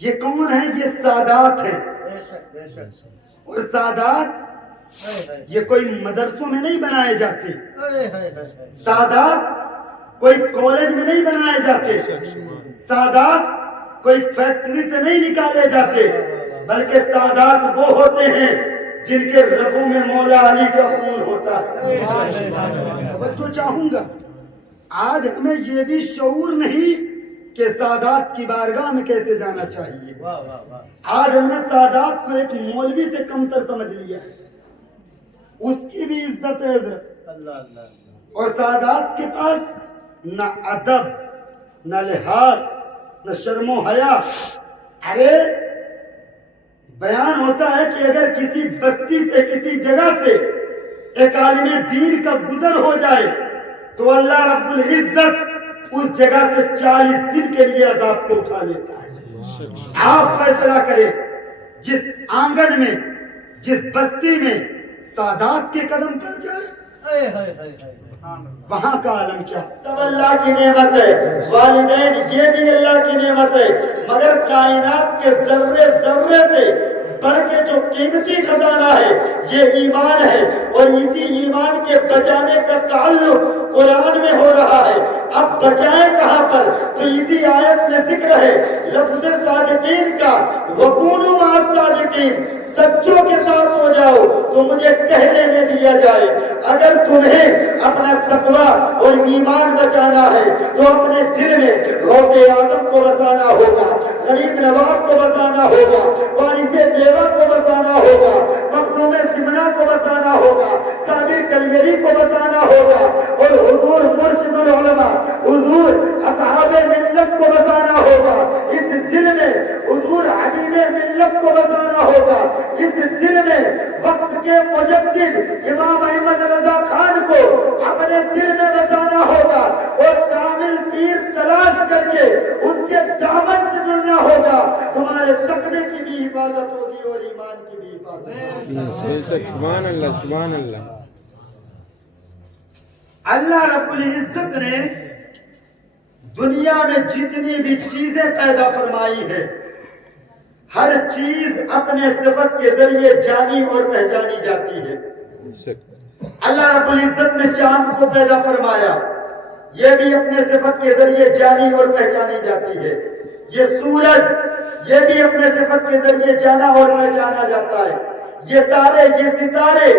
یہ کون ہے؟ یہ سادات ہے. اور سادات یہ کوئی مدرسوں میں نہیں بنائے جاتے، سادات کوئی کالج میں نہیں بنائے جاتے، سادات کوئی فیکٹری سے نہیں نکالے جاتے، بلکہ سادات وہ ہوتے ہیں جن کے رگوں میں مولا علی کا خون ہوتا ہے. توجہ چاہوں گا، آج ہمیں یہ بھی شعور نہیں کہ سادات کی بارگاہ میں کیسے جانا چاہیے. آج ہم نے سادات کو ایک مولوی سے کمتر سمجھ لیا ہے. اس کی بھی عزت ہے حضرت. اور سادات کے پاس نہ ادب، نہ لحاظ، نہ شرم و حیا. ارے بیان ہوتا ہے کہ اگر کسی بستی سے، کسی جگہ سے ایک عالم دین کا گزر ہو جائے تو اللہ رب العزت اس جگہ سے 40 دن کے لیے عذاب کو اٹھا لیتا ہے. آپ فیصلہ کریں، جس آنگن میں، جس بستی میں سادات کے قدم پڑ جائے وہاں کا عالم کیا. سب اللہ کی نعمت ہے، والدین یہ بھی اللہ کی نعمت ہے، مگر کائنات کے ذرے ذرے سے بڑھ کے جو قیمتی خزانہ ہے یہ ایمان ہے. اور اسی ایمان کے بچانے کا تعلق قرآن میں ہو رہا ہے. اب بچائیں کہاں پر؟ تو اسی آیت میں ذکر ہے لفظ صادقین کا، وَكُونُوا مَعَ الصَّادِقِينَ، سچوں کے ساتھ ہو جاؤ. تو مجھے کہنے نہ دیا جائے اگر تمہیں اپنا تقوی اور ایمان بچانا ہے تو اپنے دل میں غوث اعظم کو بسانا ہوگا، غریب نواز کو بسانا ہوگا، وارث دیوا کو بسانا ہوگا، مخدوم سمنا کو بسانا ہوگا، صابر کلیری کو بسانا ہوگا، اور حضور مرشد العلماء، حضور اصحاب ملت کو بسانا ہوگا. اس دل میں حضور حبیب ملت کو بسانا ہوگا. اس دل میں وقت کے مجدد امام احمد رضا خان کو اپنے دل میں بسانا ہوگا، اور کامل پیر تلاش کر کے ان کے دامن سے جڑنا ہوگا. تمہارے تقوی کی بھی حفاظت ہوگی اور ایمان کی بھی حفاظت. سبحان اللہ، سبحان اللہ. اللہ رب العزت نے دنیا میں جتنی بھی چیزیں پیدا فرمائی ہے ہر چیز اپنے صفت کے ذریعے جانی اور پہچانی جاتی ہے. اللہ رب العزت نے چاند کو پیدا فرمایا، یہ بھی اپنے صفت کے ذریعے جانی اور پہچانی جاتی ہے. یہ سورج، یہ بھی اپنے صفت کے ذریعے جانا اور پہچانا جاتا ہے. یہ تارے، یہ ستارے،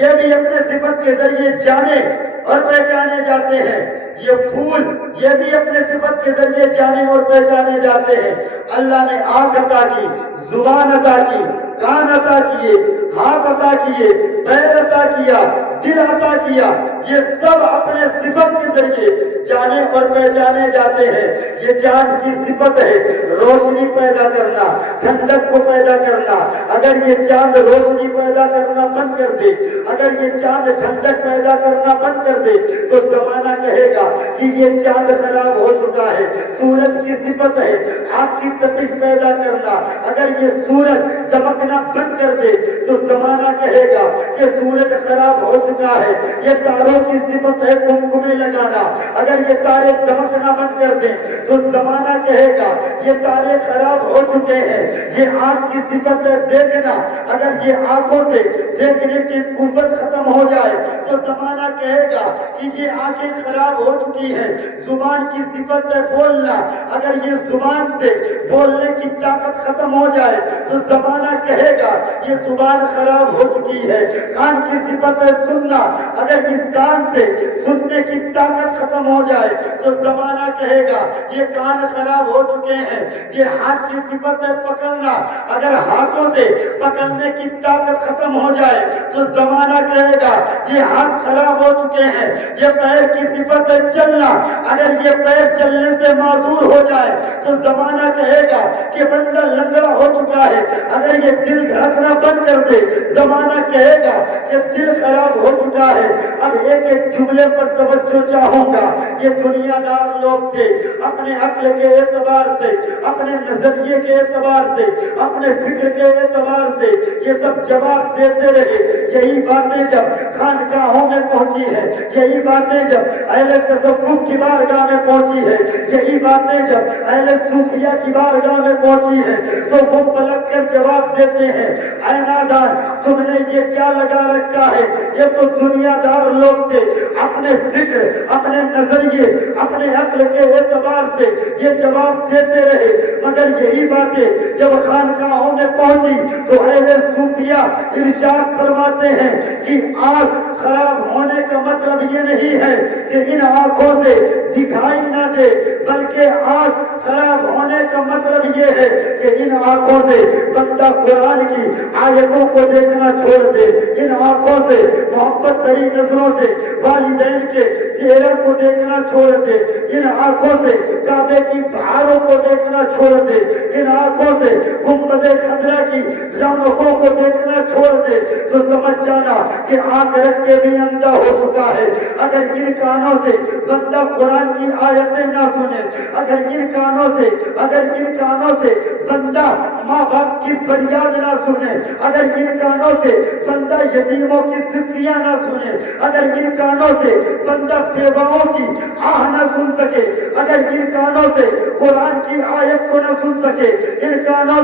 یہ بھی اپنے صفت کے ذریعے جانے اور پہچانے جاتے ہیں. یہ پھول، یہ بھی اپنے صفت کے ذریعے جانے اور پہچانے جاتے ہیں. اللہ نے آنکھ عطا کی، زبان عطا کی، کان عطا کیے، ہاتھ عطا کیے، پیر عطا کیا، دل عطا کیا. یہ سب اپنے صفت کے ذریعے جانے اور پہچانے جاتے ہیں. یہ چاند کی صفت ہے روشنی پیدا کرنا، ٹھنڈک کو پیدا کرنا. اگر یہ چاند روشنی پیدا کرنا بند کر دے، اگر یہ چاند ٹھنڈک پیدا کرنا بند کر دے تو زمانہ کہے گا کہ یہ چاند خراب ہو چکا ہے. سورج کی صفت ہے آگ کی تپش پیدا کرنا. اگر یہ سورج چمکنا بند کر دے تو زمانہ کہے گا کہ سورج خراب ہو چکا ہے. یہ تاروں کی صفت ہے کمکمے لگانا. اگر یہ تارے چمکنا بند کر دیں تو زمانہ کہے گا یہ تارے خراب ہو چکے ہیں. یہ آنکھ کی صفت ہے دیکھنا. اگر یہ آنکھوں سے دیکھنے کی قوت ختم ہو جائے تو زمانہ کہے گا کہ یہ آنکھیں خراب ہو چکی ہیں. زبان کی صفت ہے بولنا. اگر یہ زبان سے بولنے کی طاقت ختم ہو جائے تو زمانہ کہے گا یہ زبان خراب ہو چکی ہے. کان کی صفت ہے سننا. اگر اس کان سے سننے کی طاقت ختم ہو جائے تو زمانہ کہے گا یہ کان خراب ہو چکے ہیں. یہ ہاتھ کی صفت ہے پکڑنا. اگر ہاتھوں سے پکڑنے کی طاقت ختم ہو جائے تو زمانہ کہے گا یہ ہاتھ خراب ہو چکے ہیں. یہ پیر کی صفت ہے چلنا. اگر یہ پیر چلنے سے معذور ہو جائے تو زمانہ کہے گا کہ بندہ لنگڑا ہو چکا ہے. اگر یہ دل دھڑکنا بند کر دے زمانہ کہے گا کہ دل خراب ہو چکا ہے. اب ایک ایک جملے پر توجہ چاہوں گا. یہ دنیا دار لوگ تھے، اپنے عقل کے اعتبار سے، اپنے نظریے کے اعتبار سے، اپنے فکر کے اعتبار سے یہ سب جواب دیتے رہے. یہی باتیں جب خانقاہوں میں پہنچی ہے، یہی باتیں جب اہل تصوف کی بارگاہ میں پہنچی ہے، یہی باتیں جب اہل صوفیہ کی بارگاہ درگاہ میں پہنچی ہے تو وہ پلٹ کر جواب دیتے ہیں اے نادان تم نے یہ کیا لگا رکھا ہے، یہ تو دنیا دار لوگ تھے، اپنے فکر اپنے نظریے اپنے عقل کے اعتبار سے یہ جواب دیتے رہے، مگر یہی باتیں جب خانقاہوں میں پہنچی تو اہل صوفیہ ارشاد فرماتے ہیں کہ آنکھ خراب ہونے کا مطلب یہ نہیں ہے کہ ان آنکھوں سے دکھائی نہ دے، بلکہ آنکھ خراب ہونے کا مطلب یہ ہے کہ ان آنکھوں سے بندہ قرآن کی آیتوں کو دیکھنا چھوڑ دے، ان آنکھوں سے محبت بھری نظروں سے والدین کے چہرے کو دیکھنا چھوڑ دے، ان آنکھوں سے کعبے کی پہاڑوں کو دیکھنا چھوڑ دے، ان آنکھوں سے گنبد خضرا کی رونقوں کو دیکھنا چھوڑ دے، تو سمجھ جانا کہ آنکھ رکھ کے بھی اندھا ہو چکا ہے۔ اگر ان کانوں سے بندہ قرآن کی آیتیں نہ سنے، اگر ان کانوں سے بندہ ماں باپ کی فریاد نہ سنے، اگر ان کانوں سے بندہ یتیموں کی صدقیاں نہ سنے، اگر ان کانوں سے بندہ بیواؤں کی آہ نہ سن سکے، اگر ان کانوں سے قرآن کی آیت کو نہ سن سکے، ان کانوں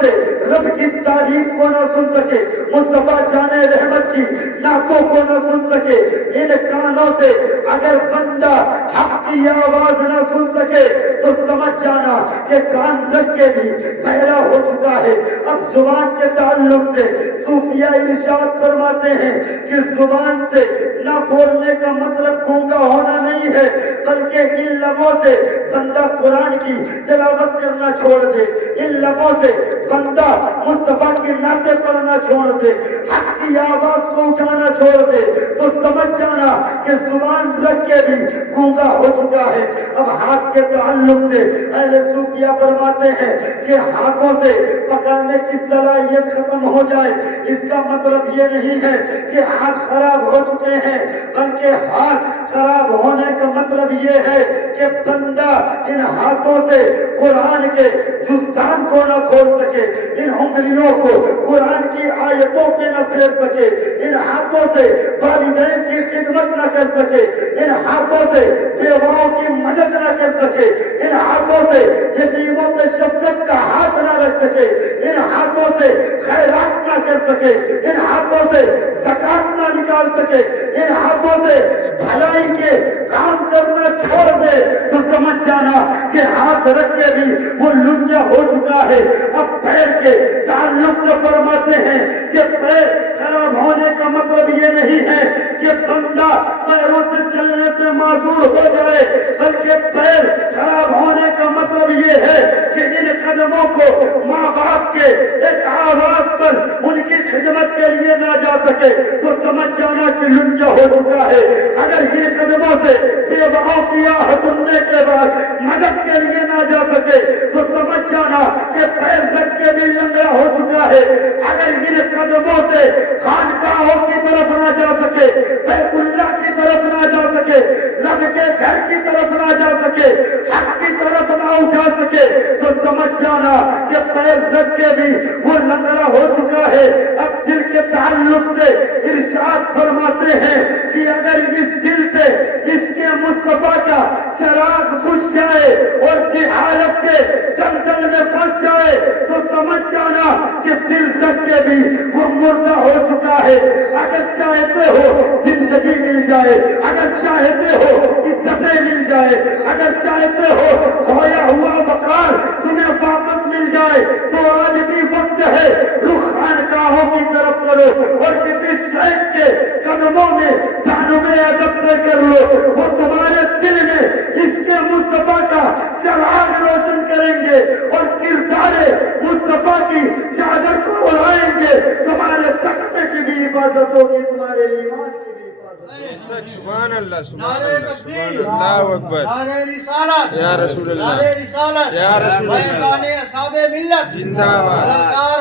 سے رب کی تعریف کو نہ سن سکے، مصطفیٰ جان رحمت کی نعتوں کو نہ سن سکے، ان کانوں سے اگر بندہ حق کی آواز نہ سن سکے تو سمجھ جانا کہ کان رکھ کے بھی بہرا ہو چکا ہے۔ اب زبان کے تعلق سے صوفیہ ارشاد فرماتے ہیں کہ زبان سے نہ بولنے کا مطلب گونگا ہونا نہیں ہے، بلکہ ان لبوں سے بندہ قرآن کی تلاوت کرنا چھوڑ دے، ان لبوں سے بندہ مصطفیٰ کی نعتیں پڑھنا چھوڑ دے، حق کی آواز کو اٹھانا چھوڑ دے، تو سمجھ جانا کہ زبان رکھ کے بھی گونگا ہو چکا ہے۔ اب ہاتھ کے تعلق سے اہل صوفیہ فرماتے ہیں کہ ہاتھوں سے پکڑنے کی صلاحیت ختم ہو جائے، اس کا مطلب یہ نہیں ہے کہ ہاتھ خراب ہو چکے ہیں، بلکہ ہاتھ خراب ہونے کا مطلب یہ ہے کہ بندہ ان ہاتھوں سے قرآن کے جزدان کو نہ کھول سکے، ان انگلیوں کو قرآن کی آیتوں پہ نہ پھیر سکے، ان ہاتھوں سے والدین کی خدمت نہ کر سکے، ان ہاتھوں سے بیواؤں کی مدد نہ کر سکے، ان ہاتھوں سے یتیموں پہ شفقت کا ہاتھ نہ رکھ سکے، ان ہاتھوں سے خیرات نہ کر سکے، ان ہاتھوں سے زکات نہ نکال سکے، ان ہاتھوں سے بھلائی کے کام کرنا چھوڑ دے، تو سمجھ جانا کہ ہاتھ رکھ کے بھی وہ لنجا ہو چکا ہے۔ اب پیر کے تعلق سے فرماتے ہیں کہ پیر خراب ہونے کا مطلب یہ نہیں ہے کہ بندہ پیروں سے چلنے سے معذور ہو جائے، بلکہ پیر خراب ہونے کا مطلب یہ ہے کہ ان قدموں کو ماں باپ کے ایک آواز پر ان کی خدمت کے لیے نہ جا سکے، تو سمجھ جانا کہ لنجا ہو چکا ہے۔ اگر ان قدموں سے بیواؤں کی آہ سننے کے بعد مدد کے لیے نہ جا سکے تو سمجھ جانا کہ پیر رکھ کے بھی لنگڑا ہو چکا ہے۔ اگر ان قدموں سے خانقاہوں کی طرف نہ جا سکے، بیت اللہ کی طرف نہ جا سکے، رب کے گھر کی طرف نہ جا سکے، حق کی طرف نہ اٹھا سکے، تو سمجھ جانا کہ پیر رکھ کے بھی وہ لنگڑا ہو چکا ہے۔ اب دل کے تعلق سے ارشاد فرماتے ہیں کہ اگر اس دل سے عشق مصطفیٰ کا چراغ بجھ جائے اور جہالت کے دلدل میں پھنس جائے تو سمجھ جانا کہ دل رکھ کے بھی وہ مردہ ہو چکا ہے۔ اگر چاہتے ہو زندگی مل جائے، اگر چاہتے ہو عزتیں مل جائے، اگر چاہتے ہو کھویا ہوا وقار تمہیں واپس مل جائے تو آج بھی وقت ہے رخ خانقاہوں کی طرف کرو اور کسی شیخ کے قدموں میں جانوں میں ادب سے کر لو، وہ تمہارے دل میں اس کے مصطفیٰ کا چراغ روشن کریں گے اور کردار مصطفیٰ کی چادر کو اڑائیں گے، تمہارے تقوی کی بھی حفاظت ہوگی، تمہارے ایمان کی بھی حفاظت ہوگی۔ سبحان اللہ، سبحان اللہ، سبحان اللہ اکبر، نعرہ رسالت یا رسول اللہ، نعرہ رسالت یا رسول اللہ، فیضان اصحاب ملت زندہ باد، سرکار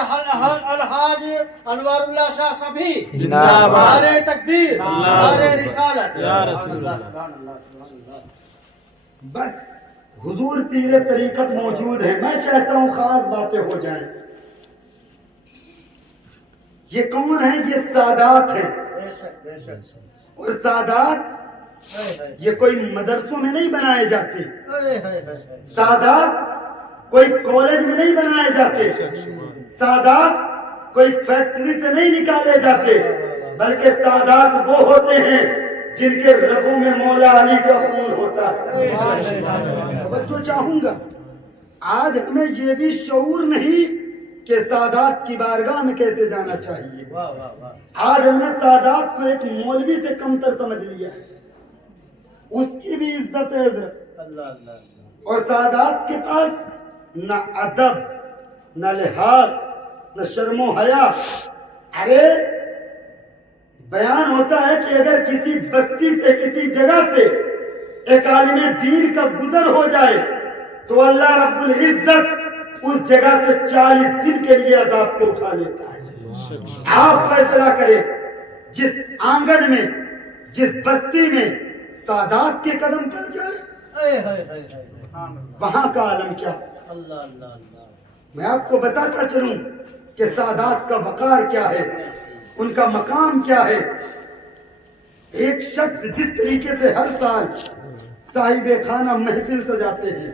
الحاج انوار اللہ شاہ صفی زندہ باد، نعرہ تکبیر، نعرہ رسالت، یا رسول اللہ۔ بس حضور پیر طریقت موجود ہے، میں چاہتا ہوں خاص باتیں ہو جائیں۔ یہ کون ہیں؟ یہ سادات ہیں، بے شک بے شک، اور سادات یہ کوئی مدرسوں میں نہیں بنائے جاتے، سادات کوئی کالج میں نہیں بنائے جاتے، سادات کوئی فیکٹری سے نہیں نکالے جاتے، بلکہ سادات وہ ہوتے ہیں جن کے رگوں میں مولا علی کا خون ہوتا ہے۔ توجہ چاہوں گا، آج ہمیں یہ بھی شعور نہیں کہ سادات کی بارگاہ میں کیسے جانا چاہیے۔ آج ہم نے سادات کو ایک مولوی سے کمتر سمجھ لیا ہے، اس کی بھی عزت ہے حضرت، اور سادات کے پاس نہ ادب، نہ لحاظ، نہ شرم و حیا۔ ارے بیان ہوتا ہے کہ اگر کسی بستی سے، کسی جگہ سے ایک عالم دین کا گزر ہو جائے تو اللہ رب العزت اس جگہ سے 40 دن کے لیے عذاب کو اٹھا لیتا ہے۔ آپ فیصلہ کریں، جس آنگن میں، جس بستی میں سادات کے قدم پڑ جائے وہاں کا عالم کیا؟ میں آپ کو بتاتا چلوں کہ سادات کا وقار کیا ہے، ان کا مقام کیا ہے۔ ایک شخص جس طریقے سے ہر سال صاحب خانہ محفل سجاتے ہیں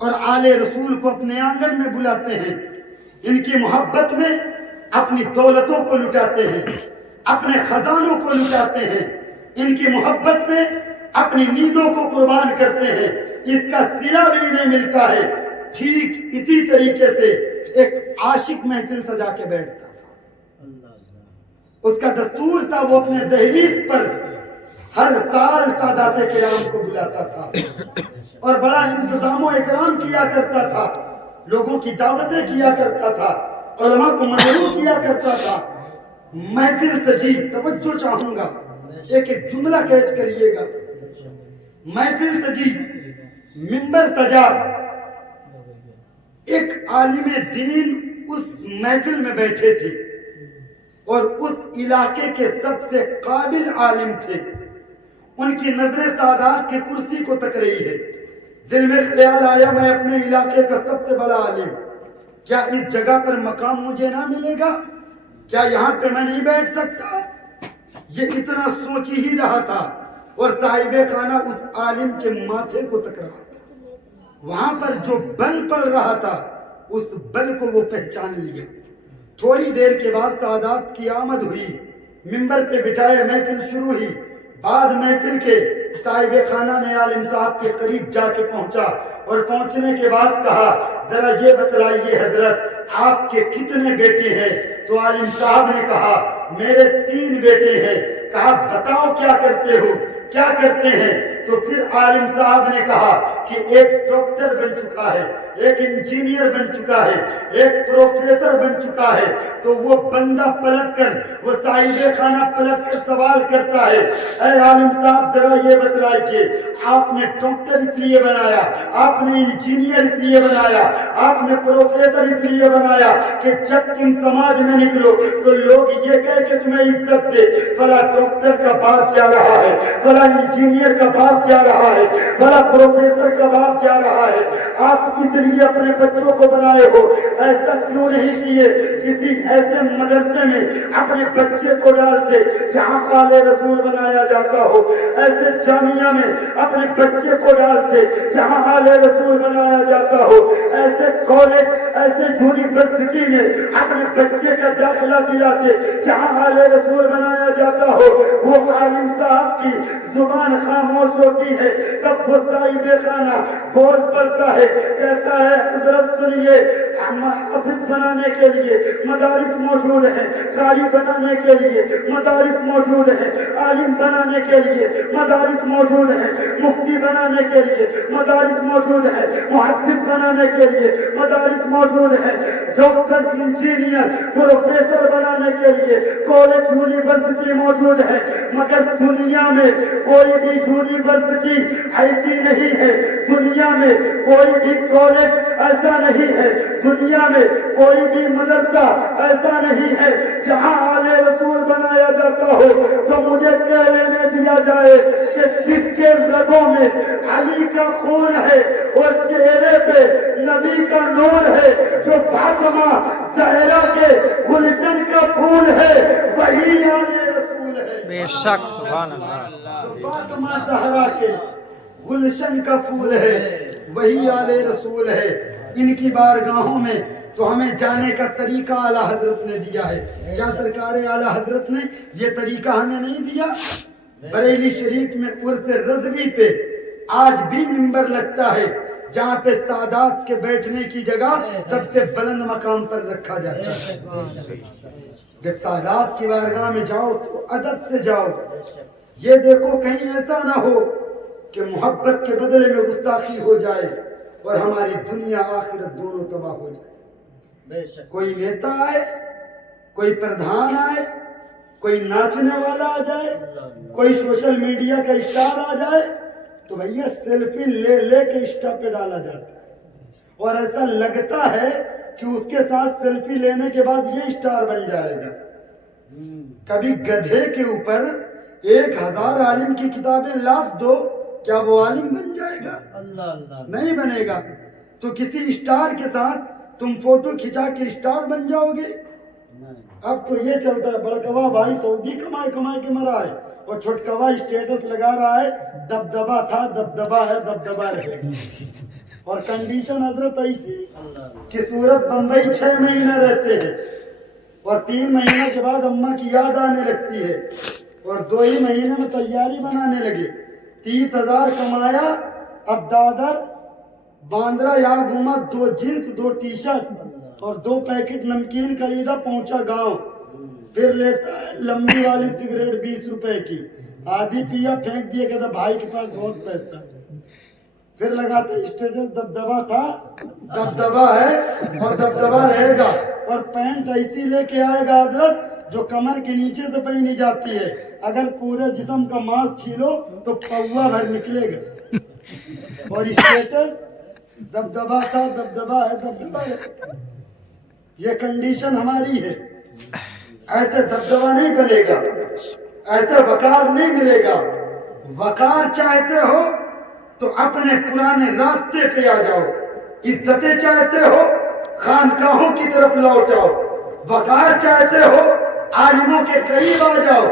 اور آل رسول کو اپنے آنگن میں بلاتے ہیں، ان کی محبت میں اپنی دولتوں کو لٹاتے ہیں، اپنے خزانوں کو لٹاتے ہیں، ان کی محبت میں اپنی نیندوں کو قربان کرتے ہیں، اس کا صلہ بھی انہیں ملتا ہے۔ ٹھیک اسی طریقے سے ایک عاشق محفل سجا کے بیٹھتا تھا، اس کا دستور تھا وہ اپنے دہلیز پر ہر سال سادات کرام کو بلاتا تھا اور بڑا انتظام و اکرام کیا کرتا تھا، لوگوں کی دعوتیں کیا کرتا تھا، علماء کو مدعو کیا کرتا تھا۔ محفل سجی، توجہ چاہوں گا، ایک ایک جملہ کیچ کریے گا۔ محفل سجی، منبر سجا، ایک عالم دین اس محفل میں بیٹھے تھے اور اس علاقے کے سب سے قابل عالم تھے۔ ان کی نظر سادات کی کرسی کو تک رہی ہے، دل میں خیال آیا میں اپنے علاقے کا سب سے بڑا عالم، کیا اس جگہ پر مقام مجھے نہ ملے گا؟ کیا یہاں پہ میں نہیں بیٹھ سکتا؟ یہ اتنا سوچ ہی رہا تھا اور صاحب خانہ اس عالم کے ماتھے کو تک رہا تھا۔ وہاں پر جو بل پڑ رہا تھا اس بل کو وہ پہچان لیا۔ تھوڑی دیر کے بعد سادات کی آمد ہوئی، منبر پہ بٹھائے، محفل شروع ہوئی۔ بعد محفل کے صاحب خانہ نے عالم صاحب کے قریب جا کے پہنچا اور پہنچنے کے بعد کہا ذرا یہ بتلائیے حضرت آپ کے کتنے بیٹے ہیں؟ تو عالم صاحب نے کہا میرے 3 بیٹے ہیں۔ کہا بتاؤ کیا کرتے ہو، کیا کرتے ہیں؟ تو پھر عالم صاحب نے کہا کہ ایک ڈاکٹر بن چکا ہے، ایک انجینئر بن چکا ہے، ایک پروفیسر بن چکا ہے۔ تو وہ بندہ پلٹ کر، وہ صاحب خانہ پلٹ کر سوال کرتا ہے اے عالم صاحب ذرا یہ بتلائیے آپ نے ڈاکٹر اس لیے بنایا، آپ نے انجینئر اس لیے بنایا، آپ نے پروفیسر اس لیے بنایا کہ جب تم سماج میں نکلو تو لوگ یہ کہہ کہ تمہیں عزت دے فلاں ڈاکٹر کا باپ جا رہا ہے، فلاں انجینئر کا باپ جا رہا ہے، فلاں پروفیسر کا باپ جا رہا ہے۔ آپ اس لیے اپنے بچوں کو بنائے ہو، ایسا کیوں نہیں کیے کسی ایسے مدرسے میں اپنے بچے کو ڈالتے جہاں آل رسول بنایا جاتا ہو، ایسے جامعہ میں اپنے بچے کو ڈالتے جہاں آل رسول بنایا جاتا ہو، ایسے کالج، ایسے یونیورسٹی میں اپنے بچے کا داخلہ دلاتے جہاں آل رسول بنایا جاتا ہو۔ وہ عالم صاحب کی زبان خاموش ہوتی ہے، تب وہ صاحب خانہ بول پڑتا ہے، کہتا ہے حضرت سنیے حافظ بنانے کے لیے مدارس موجود ہیں، قاری بنانے کے لیے مدارس موجود ہیں، عالم بنانے کے لیے مدارس موجود ہیں، مفتی بنانے کے لیے مدارس موجود ہیں، محدث بنانے کے لیے مدارس موجود ہیں، ڈاکٹر، انجینئر، پروفیسر بنانے کے لیے کالج، یونیورسٹی موجود ہے، مگر دنیا میں کوئی بھی یونیورسٹی ایسی نہیں ہے، دنیا میں کوئی بھی کالج ایسا نہیں ہے، دنیا میں کوئی بھی مدرسہ ایسا نہیں ہے جہاں آل رسول بنایا جاتا ہو۔ تو مجھے کہہ لینے دیا جائے کہ جس کے رگوں میں علی کا خون ہے اور چہرے پہ نبی کا نور ہے، جو فاطمہ زہرا کے گلشن کا پھول ہے، وہی آل رسول ہے۔ بے شک، سبحان اللہ۔ جو فاطمہ زہرا کے گلشن کا پھول ہے وہی آل رسول ہے۔ ان کی بارگاہوں میں تو ہمیں جانے کا طریقہ اعلیٰ حضرت نے دیا ہے. کیا سرکار اعلیٰ حضرت نے یہ طریقہ ہمیں نہیں دیا؟ بریلی شریف میں عرس رضوی پہ آج بھی منبر لگتا ہے جہاں پہ سادات کے بیٹھنے کی جگہ سب سے بلند مقام پر رکھا جاتا ہے. جب سادات کی بارگاہ میں جاؤ تو ادب سے جاؤ. یہ دیکھو کہیں ایسا نہ ہو کہ محبت کے بدلے میں گستاخی ہو جائے اور ہماری دنیا آخرت دونوں تباہ ہو جائے. کوئی نیتا آئے, کوئی پردھان آئے, کوئی ناچنے والا آ جائے, کوئی سوشل میڈیا کا اسٹار آ جائے تو بھیا سیلفی لے لے کے انسٹا پہ ڈالا جاتا ہے اور ایسا لگتا ہے کہ اس کے ساتھ سیلفی لینے کے بعد یہ اسٹار بن جائے گا. کبھی گدھے کے اوپر 1000 عالم کی کتابیں لاد دو, کیا وہ عالم بن جائے گا؟ نہیں بنے گا. تو کسی اسٹار کے ساتھ تم فوٹو کھچا کے اسٹار بن جاؤ گے؟ اب تو یہ چلتا ہے بڑکوا بھائی سعودی کمائے کے مرا ہے اور چھٹکوا اسٹیٹس لگا رہا ہے دبدبا تھا دبدبا ہے دبدبا رہے گا. اور کنڈیشن حضرت ایسی کہ سورت بمبئی 6 مہینہ رہتے ہیں اور 3 مہینہ کے بعد اماں کی یاد آنے لگتی ہے اور 2 ہی مہینے میں تیاری بنانے لگے. 30,000 کمایا, اب دادر باندرا یہاں گھوما, 2 جینس 2 ٹی شرٹ اور 2 پیکٹ نمکین خریدا, پہنچا گاؤں. پھر لیتا ہے لمبی والی سگریٹ 20 روپے کی, آدھی پیا پھینک دیا, کہتا بھائی کے پاس بہت پیسہ. پھر لگاتا اسٹیٹس دبدبا تھا دبدبا ہے اور دبدبا رہے گا. اور پینٹ ایسی لے کے آئے گا حضرت جو کمر کے نیچے سے پہنی جاتی ہے, اگر پورے جسم کا ماس چھیلو تو پوا بھر نکلے گا. اور اسٹیٹس دبدبا تھا دبدبا ہے دبدبا ہے. یہ کنڈیشن ہماری ہے. ایسے دبدبا نہیں بنے گا, ایسے وقار نہیں ملے گا. وقار چاہتے ہو تو اپنے پرانے راستے پہ آ جاؤ. عزتیں چاہتے ہو خانقاہوں کی طرف لوٹ آؤ. وقار چاہتے ہو عالموں کے قریب آ جاؤ.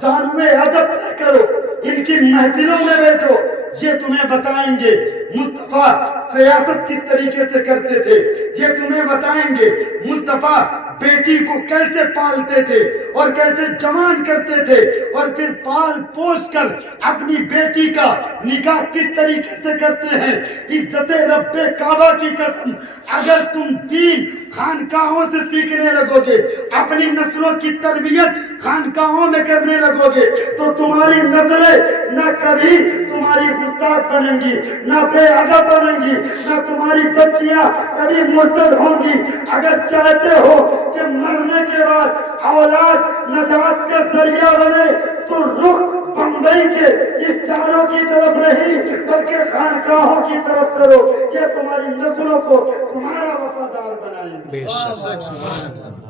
زانوے ادب طے کرو, ان کی محفلوں میں بیٹھو, یہ تمہیں بتائیں گے مصطفیٰ سیاست کس طریقے سے کرتے تھے. یہ تمہیں بتائیں گے مصطفیٰ بیٹی کو کیسے پالتے تھے اور کیسے جوان کرتے تھے اور پھر پال پوش کر اپنی بیٹی کا نکاح کس طریقے سے کرتے ہیں. عزت رب کعبہ کی قسم, اگر تم دین خانقاہوں سے سیکھنے لگو گے, اپنی نسلوں کی تربیت خانقاہوں میں کرنے لگو گے, تو تمہاری نسلیں نہ کبھی تمہاری گستاخ بنیں گی, نہ بے ادب بنیں گی, نہ تمہاری بچیاں کبھی مرتد ہوں گی. اگر چاہتے ہو کہ مرنے کے بعد اولاد نجات کا ذریعہ بنے تو رخ بمبئی کے اسٹاروں کی طرف نہیں بلکہ خانقاہوں کی طرف کرو. یہ تمہاری نسلوں کو تمہارا وفادار بنائیں گے.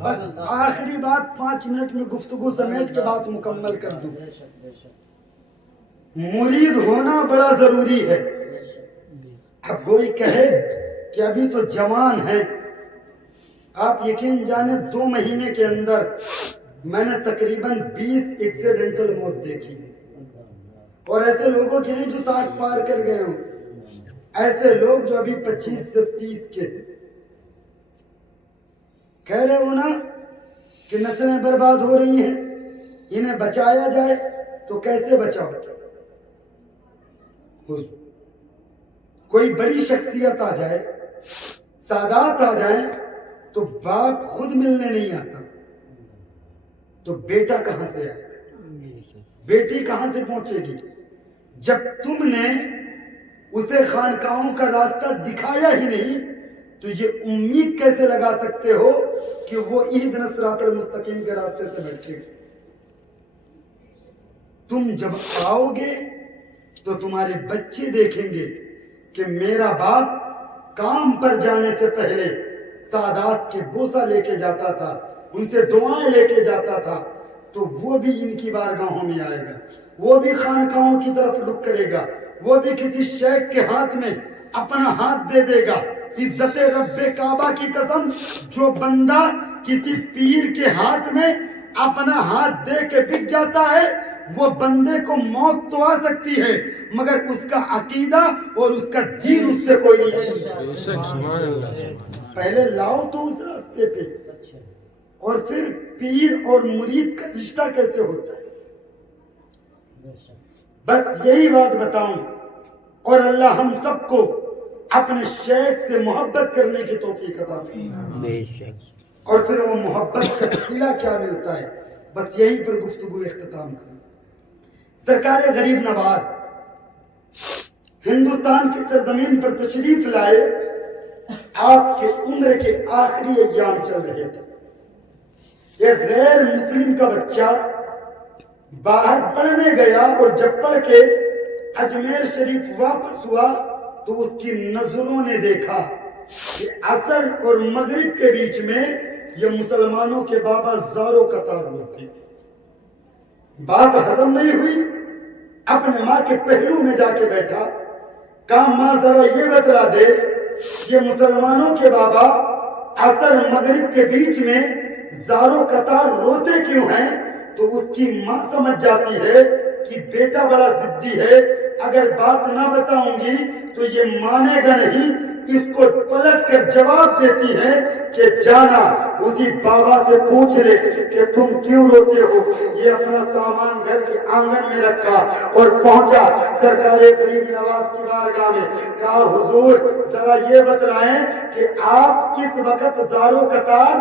بس آخری بات 5 منٹ میں گفتگو سمیٹ کے بات مکمل کر دوں. مرید ہونا بڑا ضروری ہے. اب کوئی کہے کہ ابھی تو جوان ہیں, آپ یقین جانیں 2 مہینے کے اندر میں نے تقریباً 20 ایکسیڈنٹل موت دیکھی. اور ایسے لوگوں کی نہیں جو 60 پار کر گئے ہوں, ایسے لوگ جو ابھی 25 سے 30 کے. کہہ رہے ہو نا کہ نسلیں برباد ہو رہی ہیں, انہیں بچایا جائے تو کیسے بچاؤ گے؟ کوئی بڑی شخصیت آ جائے, سادات آ جائیں تو باپ خود ملنے نہیں آتا تو بیٹا کہاں سے آئے گا, بیٹی کہاں سے پہنچے گی؟ جب تم نے اسے خانقاہوں کا راستہ دکھایا ہی نہیں تو یہ امید کیسے لگا سکتے ہو کہ وہ اہدنا الصراط المستقیم کے راستے سے بھٹکے گا؟ تم جب آؤ گے تو تمہارے بچے دیکھیں گے کہ میرا باپ کام پر جانے سے پہلے سادات کے بوسہ لے کے جاتا تھا, ان سے دعائیں لے کے جاتا تھا, تو وہ بھی ان کی بارگاہوں میں آئے گا, وہ بھی خانقاہوں کی طرف رخ کرے گا, وہ بھی کسی شیخ کے ہاتھ میں اپنا ہاتھ دے دے گا. عزت رب کعبہ کی قسم, جو بندہ کسی پیر کے ہاتھ میں اپنا ہاتھ دے کے بک جاتا ہے وہ بندے کو موت تو آ سکتی ہے مگر اس کا عقیدہ اور اس کا دین اس سے کوئی نہیں ہے. پہلے لاؤ تو اس راستے پہ, اور پھر پیر اور مرید کا رشتہ کیسے ہوتا ہے. بس یہی بات بتاؤں, اور اللہ ہم سب کو اپنے شیخ سے محبت کرنے کی توفیق عطا فرمائے. اور پھر وہ محبت کا صلہ کیا ملتا ہے, بس یہی پر گفتگو اختتام کروں. سرکار غریب نواز ہندوستان کی سرزمین پر تشریف لائے, آپ کے عمر کے آخری ایام چل رہے تھے. ایک غیر مسلم کا بچہ باہر پڑھنے گیا, اور جب پڑھ کے اجمیر شریف واپس ہوا تو اس کی نظروں نے دیکھا کہ عصر اور مغرب کے بیچ میں یہ مسلمانوں کے بابا زاروں قطار ہوتے. بات ہضم نہیں ہوئی, اپنے ماں کے پہلو میں جا کے بیٹھا, کہا ماں ذرا یہ بتلا دے یہ مسلمانوں کے بابا عصر مغرب کے بیچ میں زاروں قطار روتے کیوں ہیں. تو اس کی ماں سمجھ جاتی ہے کہ بیٹا بڑا ضدی ہے, اگر بات نہ بتاؤں گی تو یہ مانے گا نہیں. اس کو پلٹ کر جواب دیتی ہے کہ جانا اسی بابا سے پوچھ لے کہ تم کیوں روتے ہو. یہ اپنا سامان گھر کے آنگن میں رکھا اور پہنچا سرکار غریب نواز کی بارگاہ میں. کہا حضور ذرا یہ بتلائیں کہ آپ اس وقت زاروں قطار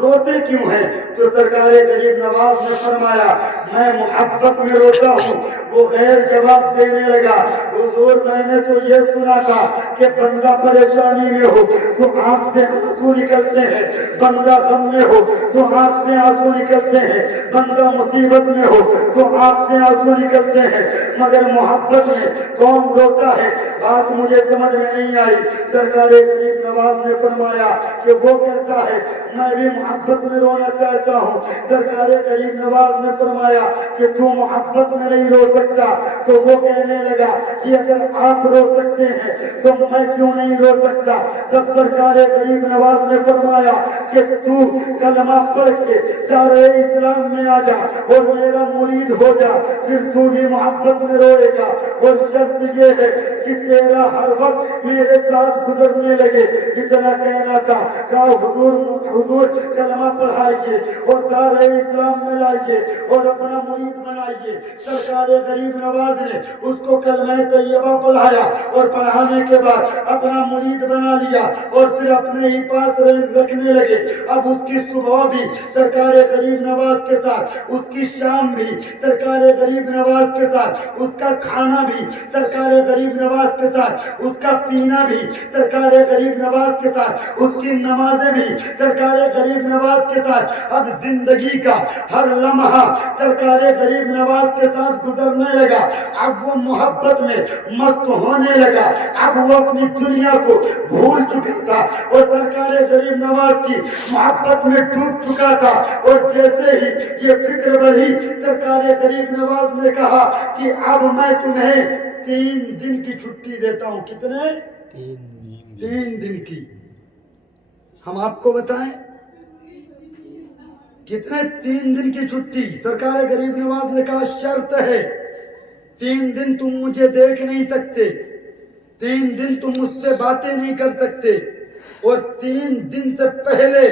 روتے کیوں ہیں. تو سرکار غریب نواز نے فرمایا میں محبت میں روتا ہوں. وہ غیر جواب دینے لگا, حضور میں نے تو یہ سنا تھا کہ بندہ پریشانی میں ہو تو آنکھ سے آنسو نکلتے ہیں, بندہ غم میں ہو تو آنکھ سے آنسو نکلتے ہیں, بندہ مصیبت میں ہو تو آنکھ سے آنسو نکلتے ہیں, مگر محبت میں کون روتا ہے. بات مجھے سمجھ میں نہیں آئی. سرکار غریب نواز نے فرمایا کہ وہ کہتا ہے میں بھی محبت میں رونا چاہتا ہوں. سرکار غریب نواز نے فرمایا کہ تو محبت میں نہیں رو سکتا. تو وہ کہنے لگا کہ اگر آپ رو سکتے ہیں تو میں کیوں نہیں رو سکتا. تب سرکار غریب نواز نے فرمایا کہ تو کلمہ پڑھ کے دار اسلام میں آ جا اور میرا مرید ہو جا, پھر تو بھی محبت میں روئے گا. اور شرط یہ ہے کہ تیرا ہر وقت میرے ساتھ گزرنے لگے. اتنا کہنا تھا. کہا حضور کلمہ پڑھائیے اور دار اسلام میں لائیے اور اپنا مرید بنائیے. سرکار غریب نواز نے اس کو کلمہ طیبہ پڑھایا, اور پڑھانے کے بعد اپنا مرید بنا لیا اور پھر اپنے ہی پاس رکھنے لگے. اب اس کی صبح بھی سرکار غریب نواز کے ساتھ, اس کی شام بھی سرکار غریب نواز کے ساتھ, اس کا کھانا بھی سرکار غریب نواز کے ساتھ, اس کا پینا بھی سرکار غریب نواز کے ساتھ, اس کی نمازیں بھی سرکار غریب نواز کے ساتھ. اب زندگی کا ہر لمحہ سرکار غریب نواز کے ساتھ گزرنے لگا. اب وہ محبت میں مست ہونے لگا. اب وہ اپنی دنیا کو بھول چکا تھا اور سرکار غریب نواز کی محبت میں ڈوب چکا تھا. اور جیسے ہی یہ فکر بڑھی سرکار غریب نواز نے کہا کہ اب میں تمہیں 3 دن کی چھٹی دیتا ہوں. کتنے؟ 3 دن کی. ہم آپ کو بتائیں کتنے 3 دن کی چھٹی. سرکار غریب نواز نے کہا شرط ہے 3 دن تم مجھے دیکھ نہیں سکتے, 3 دن تم مجھ سے باتیں نہیں کر سکتے, اور 3 دن سے پہلے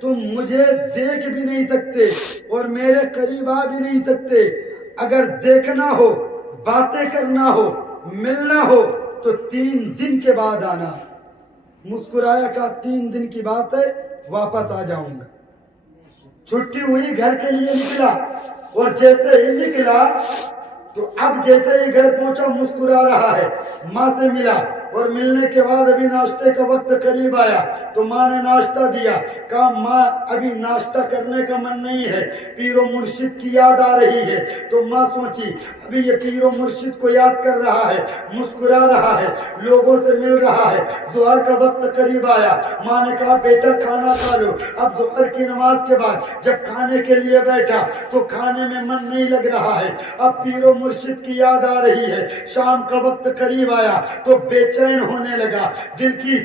تم مجھے دیکھ بھی نہیں سکتے اور میرے قریب آ بھی نہیں سکتے. اگر دیکھنا ہو, باتیں کرنا ہو, ملنا ہو تو 3 دن کے بعد آنا. مسکرایا, کہا 3 دن کی بات ہے, واپس آ جاؤں گا. چھٹی ہوئی, گھر کے لیے نکلا, اور جیسے ہی نکلا تو اب جیسے ہی گھر پہنچا مسکرا رہا ہے. ماں سے ملا, اور ملنے کے بعد ابھی ناشتے کا وقت قریب آیا تو ماں نے ناشتہ دیا. کہا ماں ابھی ناشتہ کرنے کا من نہیں ہے, پیر و مرشد کی یاد آ رہی ہے. تو ماں سوچی ابھی یہ پیر و مرشد کو یاد کر رہا ہے, مسکرا رہا ہے, لوگوں سے مل رہا ہے. ظہر کا وقت قریب آیا. ماں نے کہا بیٹا کھانا کھا لو. اب ظہر کی نماز کے بعد جب کھانے کے لیے بیٹھا تو کھانے میں من نہیں لگ رہا ہے. اب پیر و مرشد کی یاد آ رہی ہے. شام کا وقت قریب آیا تو بے چین ہونے لگا, دل کی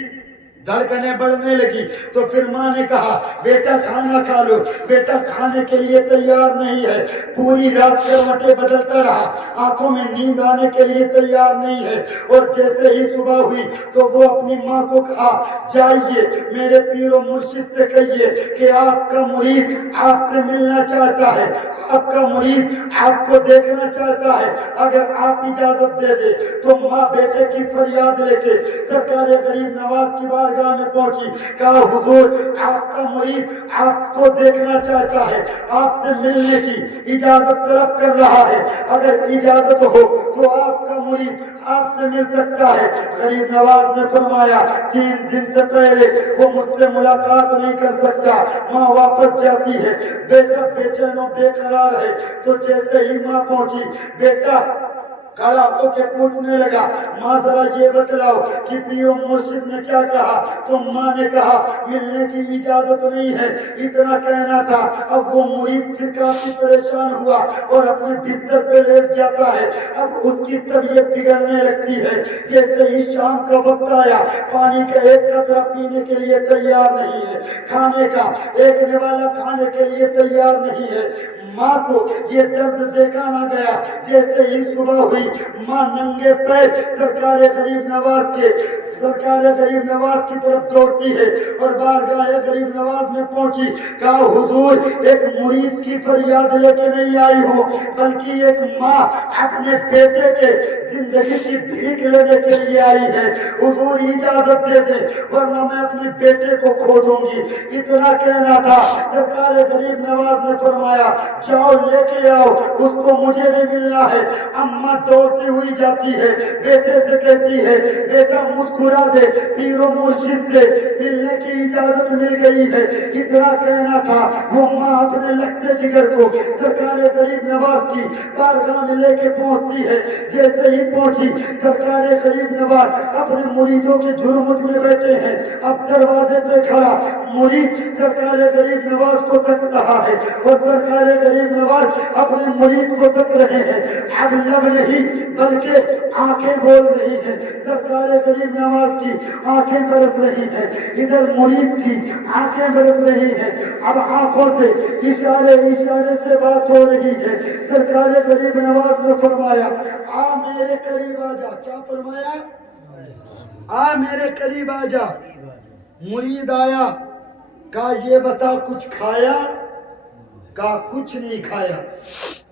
دھڑکنیں بڑھنے لگی تو پھر ماں نے کہا بیٹا کھانا کھا لو. بیٹا کھانے کے لیے تیار نہیں ہے. پوری رات کروٹیں بدلتا رہا, آنکھوں میں نیند آنے کے لیے تیار نہیں ہے. اور جیسے ہی صبح ہوئی تو وہ اپنی ماں کو کہا جائیے میرے پیر و مرشد سے کہیے کہ آپ کا مرید آپ سے ملنا چاہتا ہے, آپ کا مرید آپ کو دیکھنا چاہتا ہے, اگر آپ اجازت دے دے. تو ماں بیٹے کی فریاد لے کے سرکار غریب نواز کی بارگاہ میں پہنچی. کہا حضور آپ کا مرید آپ کو دیکھنا چاہتا ہے, آپ سے ملنے کی اجازت طلب کر رہا ہے, اگر اجازت ہو تو آپ کا مرید آپ سے مل سکتا ہے. غریب نواز نے فرمایا 3 دن سے پہلے وہ مجھ سے ملاقات نہیں کر سکتا. ماں واپس جاتی ہے, بیٹا بے چین و بے قرار ہے. تو جیسے ہی ماں پہنچی بیٹا کھڑا ہو کے پوچھنے لگا ماں ذرا یہ بتلاؤ کہ پیر و مرشد نے کیا کہا. تو ماں نے کہا ملنے کی اجازت نہیں ہے, اتنا کہنا تھا. اب وہ مرید پھر کافی پریشان ہوا اور اپنے بستر پہ لیٹ جاتا ہے. اب اس کی طبیعت بگڑنے لگتی ہے. جیسے ہی شام کا وقت آیا پانی کا ایک قطرہ پینے کے لیے تیار نہیں ہے, کھانے کا ایک نوالا کھانے کے لیے تیار نہیں ہے. ماں کو یہ درد دیکھا نہ گیا. جیسے ہی صبح ہوئی ماں ننگے پیر سرکار غریب نواز کی طرف دوڑتی ہے اور بارگاہ غریب نواز میں پہنچی. کہا حضور ایک مرید کی فریاد لے کے نہیں آئی ہوں, بلکہ ایک ماں اپنے بیٹے کے زندگی کی بھیک لینے کے لیے آئی ہے. حضور اجازت دے دیں ورنہ میں اپنے بیٹے کو کھو دوں گی. اتنا کہنا تھا. سرکار غریب نواز نے فرمایا جاؤ لے کے آؤ, اس کو مجھے بھی ملنا ہے. اماں دوڑتی ہوئی جاتی ہے, بیٹے سے کہتی ہے بیٹا مسکرا دے, پیر و مرشد سے ملنے کی اجازت مل گئی ہے. اتنا کہنا تھا. وہ ماں اپنے لگتے جگر کو سرکار غریب نواز کی بارگاہ میں لے کے پہنچتی ہے. جیسے ہی پہنچی سرکار غریب نواز اپنے مریدوں کے جھرمٹ میں بیٹھے ہیں. اب دروازے پہ کھڑا مرید سرکار غریب نواز کو تک رہا ہے اور سرکار غریب نواز اپنے مرید کو تک رہے ہیں. اب لب نہیں بلکہ آنکھیں بول رہی ہیں. سرکار غریب نواز کی آنکھیں برس رہی ہیں, ادھر مرید کی آنکھیں برس رہی ہیں. اب آنکھوں سے اشارے سے بات ہو رہی ہے. سرکار غریب نواز نے فرمایا آ میرے قریب آ جا. کیا فرمایا؟ آ میرے قریب آ جا. مرید آیا, کہا یہ بتا کچھ کھایا؟ کہا کچھ نہیں کھایا.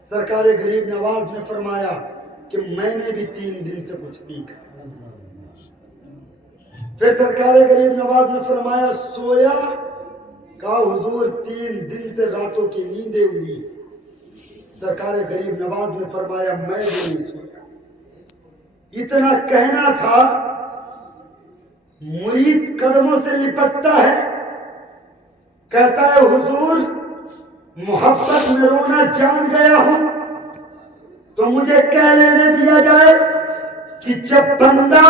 سرکار غریب نواز نے فرمایا کہ میں نے بھی 3 دن سے کچھ نہیں کھایا. پھر سرکار غریب نواز نے فرمایا سویا؟ کہا حضور 3 دن سے راتوں کی نیندیں ہوئی. سرکار غریب نواز نے فرمایا میں بھی نہیں سویا. اتنا کہنا تھا. مرید قدموں سے لپٹتا ہے, کہتا ہے حضور محبت میں رونا جان گیا ہوں تو مجھے کہہ لینے دیا جائے کہ جب بندہ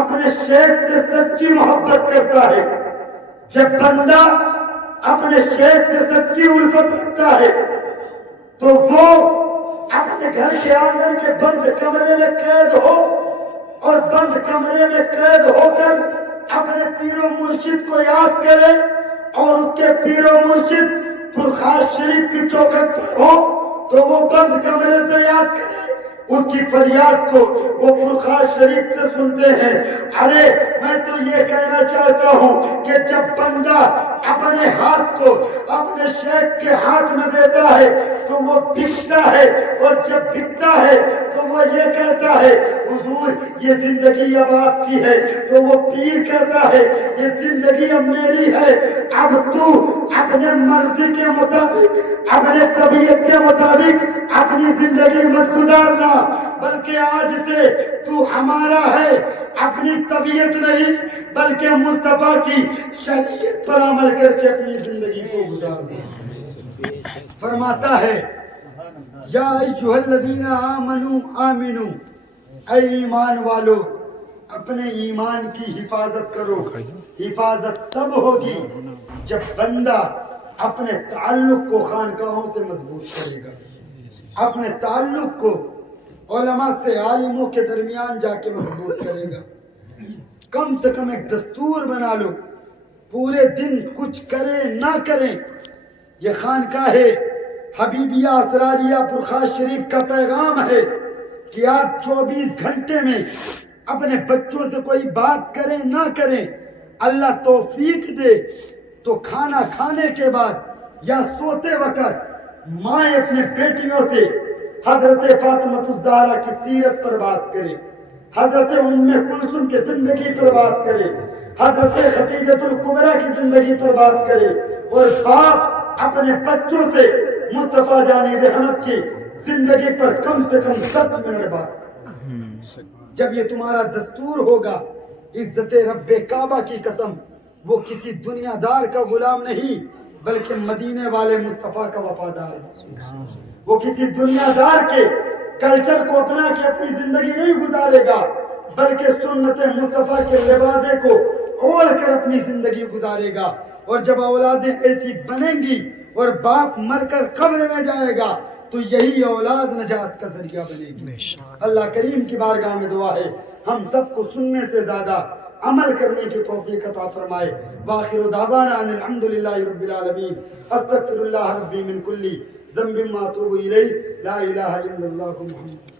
اپنے شیخ سے سچی محبت کرتا ہے, جب بندہ اپنے شیخ سے سچی الفت رکھتا ہے تو وہ اپنے گھر کے آنگن کے بند کمرے میں قید ہو اور بند کمرے میں قید ہو کر اپنے پیر و مرشد کو یاد کرے اور اس کے پیر و مرشد پرخاش شریف کی چوکھٹ پر ہو تو وہ بند کمرے سے یاد کرے. اس کی فریاد کو وہ پرخاش شریف سے سنتے ہیں. ارے میں تو یہ کہنا چاہتا ہوں کہ جب بندہ اپنے ہاتھ کو اپنے شیخ کے ہاتھ میں دیتا ہے تو وہ بکتا ہے, اور جب بکتا ہے تو وہ یہ کہتا ہے حضور یہ زندگی اب آپ کی ہے. تو وہ پیر کہتا ہے یہ زندگی اب میری ہے. اب تو اپنے مرضی کے مطابق اپنے طبیعت کے مطابق اپنی زندگی مت گزارنا, بلکہ آج سے تو ہمارا ہے. اپنی طبیعت نہیں بلکہ مصطفیٰ کی شریعت پر عمل کر کے اپنی زندگی کو گزارنا. فرماتا ہے یا ایھا الذین آمنوا آمنو, اے ایمان والو اپنے ایمان کی حفاظت کرو. حفاظت تب ہوگی جب بندہ اپنے تعلق کو خانقاہوں سے مضبوط کرے گا, اپنے تعلق کو علماء سے عالموں کے درمیان جا کے مضبوط کرے گا. کم سے کم ایک دستور بنا لو، پورے دن کچھ کریں نہ کریں۔ یہ خانقاہ حبیبیہ اسراریہ پرخاش شریف کا پیغام ہے کہ آپ 24 گھنٹے میں اپنے بچوں سے کوئی بات کریں نہ کریں، اللہ توفیق دے تو کھانا کھانے کے بعد یا سوتے وقت مائیں اپنے بیٹیوں سے حضرت فاطمہ الزہرا کی سیرت پر بات کرے، حضرت ام کلثوم کی زندگی پر بات کرے، حضرت خدیجہ الکبریٰ کی زندگی پر بات کرے، اور باپ اپنے بچوں سے مصطفیٰ جانی رحمت کی زندگی پر کم سے کم 10 منٹ بات کرے۔ جب یہ تمہارا دستور ہوگا، عزت رب کعبہ کی قسم، وہ کسی دنیا دار کا غلام نہیں بلکہ مدینے والے مصطفیٰ کا وفادار ہے۔ وہ کسی دنیا دار کے کلچر کو اپنا کے اپنی زندگی نہیں گزارے گا بلکہ سنت مصطفیٰ کے لبادے کو اوڑھ کر اپنی زندگی گزارے گا۔ اور جب اولادیں ایسی بنیں گی اور باپ مر کر قبر میں جائے گا تو یہی اولاد نجات کا ذریعہ بنے گی۔ اللہ کریم کی بارگاہ میں دعا ہے ہم سب کو سننے سے زیادہ عمل کرنے کی توفیق عطا فرمائے۔ وآخر دعوانا ان الحمدللہ رب العالمین، استغفر اللہ ربی من کل ذنب ما اتوب الیہ، لا الہ الا اللہ محمد۔